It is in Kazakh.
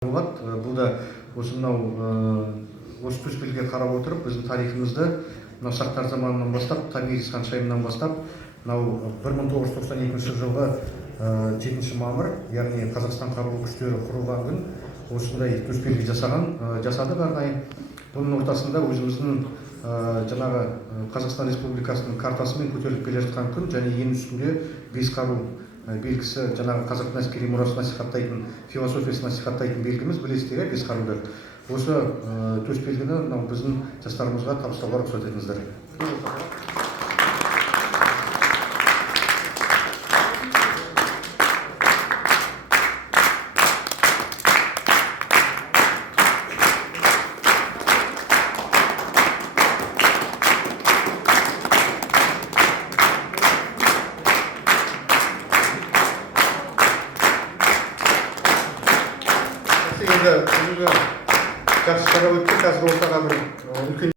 болады. Бұл да осы мынау осы төсбелгіге қарап отырып біздің тарихымызды мынау сақтар заманынан бастап Томирис ханшайымынан бастап мынау 1992 жылғы 7 мамыр, яғни Қазақстан қарулы күштері құрылған күн осындай төсбелгі жасадық арнайы. Бұның ортасында өзіміздің жаңағы Қазақстан Республикасының картасымен көтеріліп келе жатқан күн және ең үстінде бес қару белгісі, жаңағы қазақтың әскери мұрасын насихаттайтын, философиясын насихаттайтын белгіміз, білесіздер, бес қаруды. Осы төсбелгіні мынау біздің жастарымызға табыстауға рұқсат етіңіздер. Енді бүгінгі жақсы шара өтті, қазір ортаға бір үлкен